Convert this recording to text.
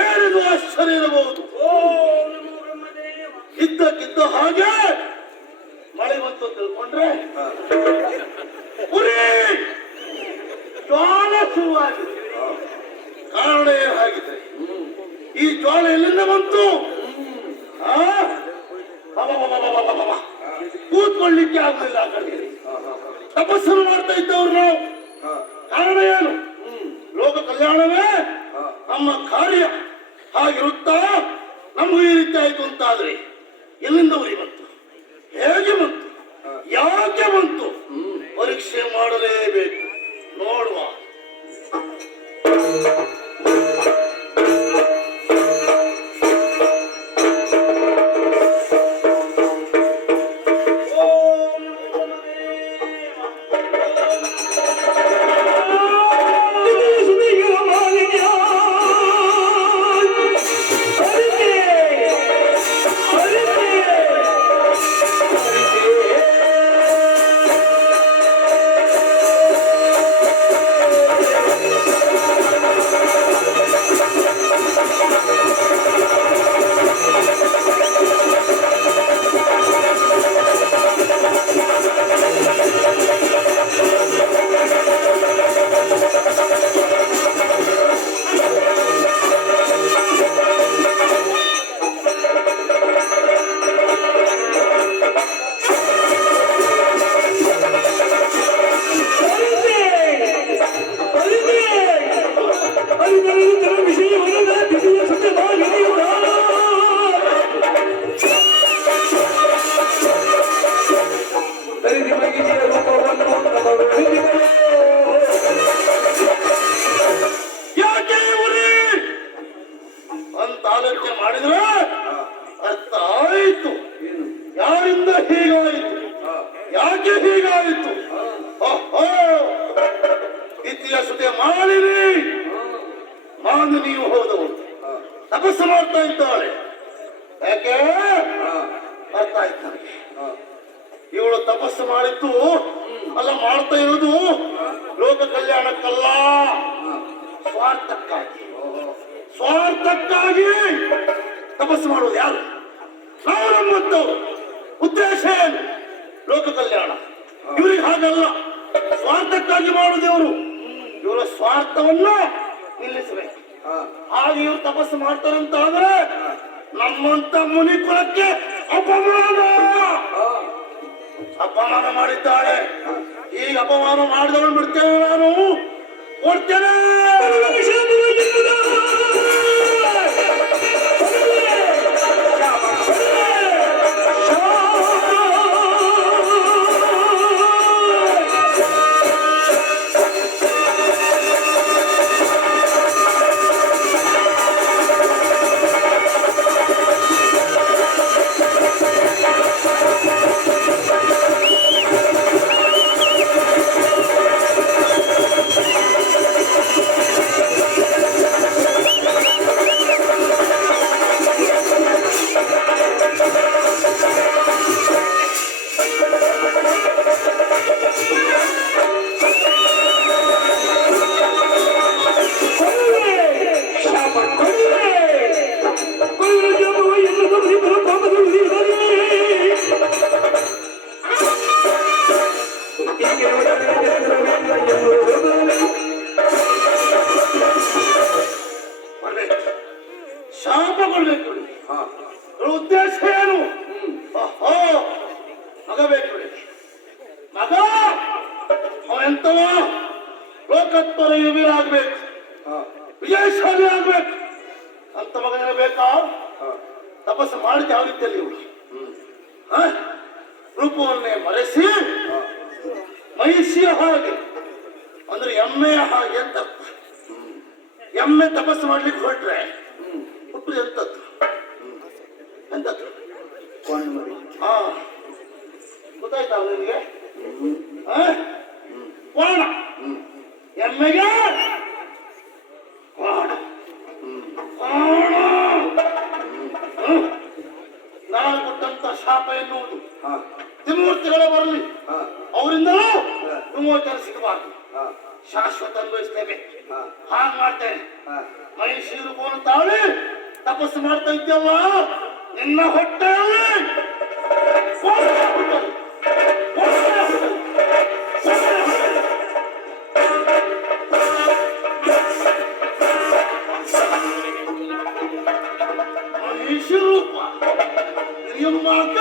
ಏನಿದು ಆಶ್ಚರ್ಯ ಇರಬಹುದು. ಇದ್ದಕ್ಕಿದ್ದ ಹಾಗೆ ಮಳೆ ಬಂತು ತಿಳ್ಕೊಂಡ್ರೆ ಪುರಿ ಜ್ವಾಲ ಶುರುವಾಗಿದೆ. ಕಾರಣ ಏನಾಗಿದೆ? ಈ ಜ್ವಾಲ ಎಲ್ಲಿಂದ ಬಂತು? ಕೂತ್ಕೊಳ್ಳಿಕ್ಕೆ ಆಗಲಿಲ್ಲ. ಆ ಕಡೆ ತಪಸ್ಸನ್ನು ಮಾಡ್ತಾ ಇದ್ದವ್ರು ನಾವು. ಕಾರಣ ಏನು? ಲೋಕ ಕಲ್ಯಾಣವೇ ನಮ್ಮ ಕಾರ್ಯ. ಹಾಗಿರುತ್ತಾ ನಮಗೂ ಈ ರೀತಿ ಆಯ್ತು ಅಂತಾದ್ರೆ ಎಲ್ಲಿಂದ ಉರಿ ಬಂತು? ಹೇಗೆ ಬಂತು? ಯಾಕೆ ಬಂತು? ಪರೀಕ್ಷೆ ಮಾಡಲೇಬೇಕು. ನೋಡುವ. ಮಾಡಿದ್ರೆ ಅರ್ಥ ಆಯಿತು. ಯಾರಿಂದ ಹೀಗಾಯಿತು, ಯಾಕೆ ಹೀಗಾಯಿತು? ಇತಿಹಾಸತೆ ಮಾಲಿನಿ ಮಾಲಿನಿಯು ಹೋದವಳು ತಪಸ್ಸು ಮಾಡ್ತಾ ಇದ್ದಾಳೆ. ಯಾಕೆ ಅರ್ಥ ಆಯ್ತು ನನಗೆ. ಇವಳು ತಪಸ್ಸು ಮಾಡಿದ್ದು ಅಲ್ಲ, ಮಾಡ್ತಾ ಇರುವುದು ಲೋಕ ಕಲ್ಯಾಣಕ್ಕಲ್ಲ, ಸ್ವಾರ್ಥಕ್ಕಾಗಿ. ಸ್ವಾರ್ಥಕ್ಕಾಗಿ ತಪಸ್ಸು ಮಾಡುವುದು ಯಾರು? ನಾವು. ನಮ್ಮಂತವ್ರು ಉದ್ದೇಶ ಏನು? ಲೋಕ ಕಲ್ಯಾಣ. ಇವರಿಗೆ ಹಾಗಲ್ಲ, ಸ್ವಾರ್ಥಕ್ಕಾಗಿ ಮಾಡುವುದೇವರು. ಇವರ ಸ್ವಾರ್ಥವನ್ನ ನಿಲ್ಲಿಸಬೇಕು. ಹಾಗೆ ಇವರು ತಪಸ್ಸು ಮಾಡ್ತಾರಂತ ಆದ್ರೆ ನಮ್ಮಂತ ಮುನಿ ಕುಲಕ್ಕೆ ಅಪಮಾನ. ಅಪಮಾನ ಮಾಡಿದ್ದಾಳೆ. ಈಗ ಅಪಮಾನ ಮಾಡಿದವನು ಬಿಡ್ತೇನೆ, ನಾನು ಕೊಡ್ತೇನೆ. ಶಾಪ ಕೊಡ್ಬೇಕು. ಉದ್ದೇಶ ಏನು? ಮಗ ಬೇಕು. ಮಗ ಎಂತವ ಲೋಕತ್ವರ ಯುವಿರಾಗ್ಬೇಕು, ವಿಜಯಶಾಲಿ ಆಗ್ಬೇಕು ಅಂತ ಮಗನ ಬೇಕಾ? ತಪಸ್ಸು ಮಾಡಿದ ಯಾವ ರೀತಿಯಲ್ಲಿ ಇವಳು ರೂಪವನ್ನೇ ಮರೆಸಿ ಮಹಿಷಿಯ ಹಾಗೆ ಅಂದ್ರೆ ಎಮ್ಮೆಯ ಹಾಗೆ ಅಂತ. ಎಮ್ಮೆ ತಪಸ್ಸು ಮಾಡ್ಲಿಕ್ಕೆ ಹೊರಟ್ರೆ ಹುಟ್ಟು ಎಂತದ್ದು ಎಂತದ್ದು ಗೊತ್ತಾಯ್ತಾ ನಿನಗೆ? ಕೋಣ ಎಮ್ಮೆಗೆ ಕೋಣ. ನಾನು ಕೊಟ್ಟಂತ ಶಾಪ ಎನ್ನುವುದು ತ್ರಿಮೂರ್ತಿಗಳ ಬರಲಿ, ಅವರಿಂದ ತರ ಸಿಗಬಾರ್ದು. ಹಾ ಶಾಶ್ವತ ಅನ್ಭವಿಸ್ತೇವೆ. ಹಾ ಹಾಗೆ ಮಾಡ್ತೇನೆ. ಹಾ ಮೈಸೂರು ರೂಪವನ್ನು ತಾಳಿ ತಪಸ್ಸು ಮಾಡ್ತಾ ಇದ್ದಲ್ಲ, ನಿನ್ನ ಹೊಟ್ಟೆಯಲ್ಲಿ ಹೊಟ್ಟೆ ಹುಟ್ಟುತ್ತದೆ. ಹೊಟ್ಟೆ ಹುಟ್ಟುತ್ತದೆ. ಹೊಟ್ಟೆ ಹುಟ್ಟುತ್ತದೆ. ಮೈಸೂರು ರೂಪ ಹಿರಿಯ ಮಗ